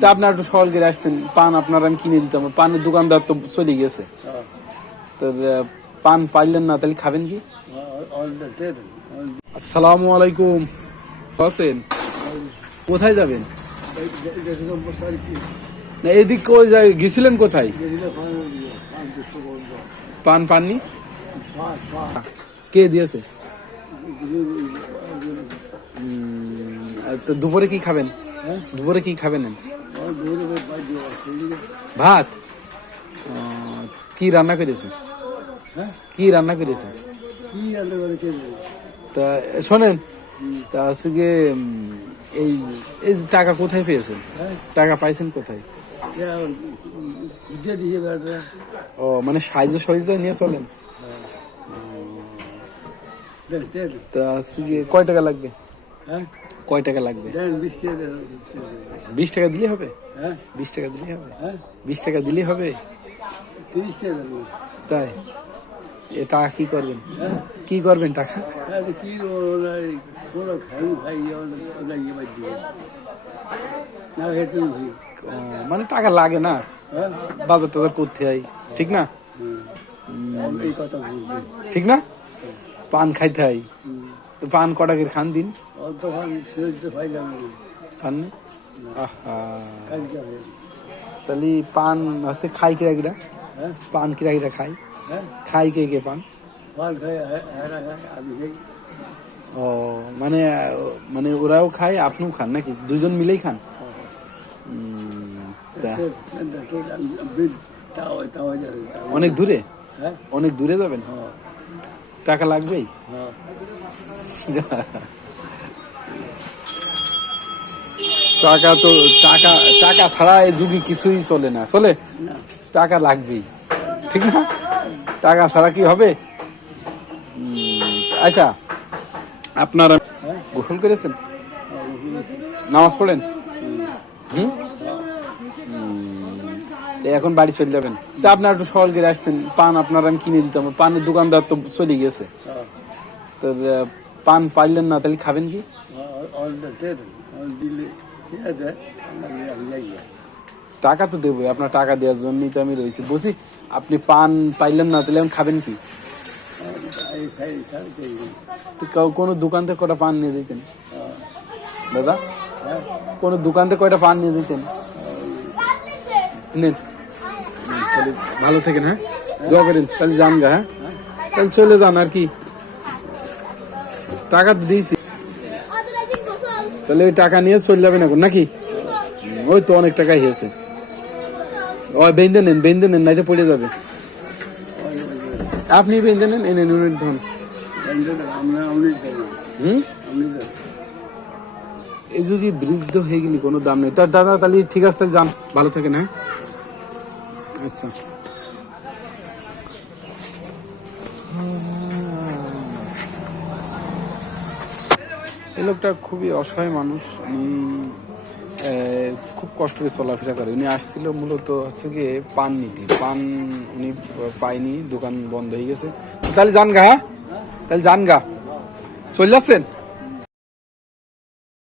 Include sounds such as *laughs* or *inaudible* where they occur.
তা আপনার একটু সকাল করে আসতেন। পান আপনার আমি কিনে দিতাম। পানের দোকানদার তো চলে গেছে। তো পান পাইলেন না তাহলে খাবেন কি? আসসালামু আলাইকুম। আছেন? কোথায় যাবেন? না এদিক কই যায় গেছিলেন কোথায়? পান পাননি? কে দিয়েছে? দুপুরে কি খাবেন? দুপুরে কি খাবেন? ভাত? আহ, কি রান্না করেছে? কি রান্না করেছে তা শোনেন তা আজকে এই এই টাকা কোথায় পেয়েছেন? টাকা পাইছেন কোথায়? ও মানে সাহায্য সহযোগিতা নিয়ে চলেন। তা আজকে কয় টাকা লাগবে? কয় টাকা লাগবে? বিশ টাকা দিলে হবে? বিশ টাকা দিলে হবে? বিশ টাকা দিলে হবে? তাই? এ টাকা কি করবেন? কি করবেন টাকা? মানে টাকা লাগে না? বাজার টাজার করতে হয়। ঠিক না? ঠিক না? পান খাইতে হয়। তো পান কটা করে খান দিন? না? তাহলে পান আছে খাই কিরা কিরা? পান কিরা কিরা খাই? খাই কে কে পান? ও মানে মানে ওরাও খায় আপনিও খান নাকি? দুজন মিলেই খান? অনেক দূরে? অনেক দূরে যাবেন? টাকা লাগবেই? *laughs* টাকা তো টাকা টাকা ছাড়া এই যুগে কিছুই চলে না চলে টাকা লাগবেই ঠিক না টাকা ছাড়া কি হবে আচ্ছা আপনারা গোসল করেছেন নামাজ পড়েন হুম এখন বাড়ি চলে যাবেন তা আপনার একটু সকাল করে আসতেন পান আপনার আমি কিনে দিতাম পানের দোকানদার তো চলে গেছে তো পান পাইলেন না তাহলে খাবেন কি টাকা তো দেবো, আপনার টাকা দেওয়ার জন্যই তো আমি রয়েছি। বুঝি আপনি পান পাইলেন না, তাহলে খাবেন কি? কোনো দোকান থেকে কটা পান নিয়ে যেতেন? দাদা, কোনো দোকান থেকে কয়টা পান নিয়ে যেতেন? নেন। ভালো থাকেন হ্যাঁ? দোয়া করেন, তাহলে যান গা হ্যাঁ? তাহলে চলে যান আর কি। টাকা দিয়েছি। তাহলে ওই টাকা নিয়ে চলে যাবেন এখন, নাকি? ওই তো অনেক টাকাই হয়েছে। ওই বেঁধে নেন বেঁধে নেন নাইতে পড়ে যাবে। আপনি বেঁধে নেন, এনে নুনের ধন এই যদি বৃদ্ধ হয়ে গেলি কোনো দাম নেই। তার দাদা, তাহলে ঠিক আছে যান। ভালো থাকেন হ্যাঁ? আচ্ছা। এই লোকটা খুবই অসহায় মানুষ। উনি খুব কষ্ট করে চলাফেরা করে। উনি আসছিল মূলত হচ্ছে গিয়ে পান নিতে। পান উনি পায়নি, দোকান বন্ধ হয়ে গেছে। তাহলে যান গা? তাহলে যান গা। চলে যাচ্ছেন